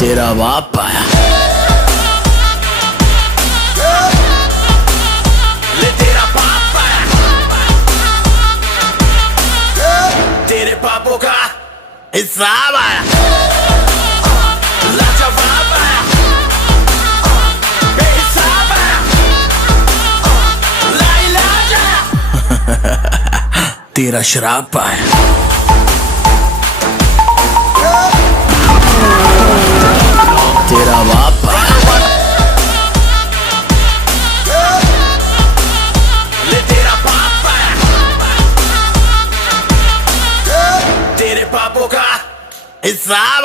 तेरा बाप आया। ले तेरा बाप आया। तेरे पापों का हिसाब आया। लाजवाब आया। बेहिसाब आया। लाइलाज आया। तेरा शराब आया। तेरा बाप आया। ले तेरा बाप आया। तेरे पापों का हिसाब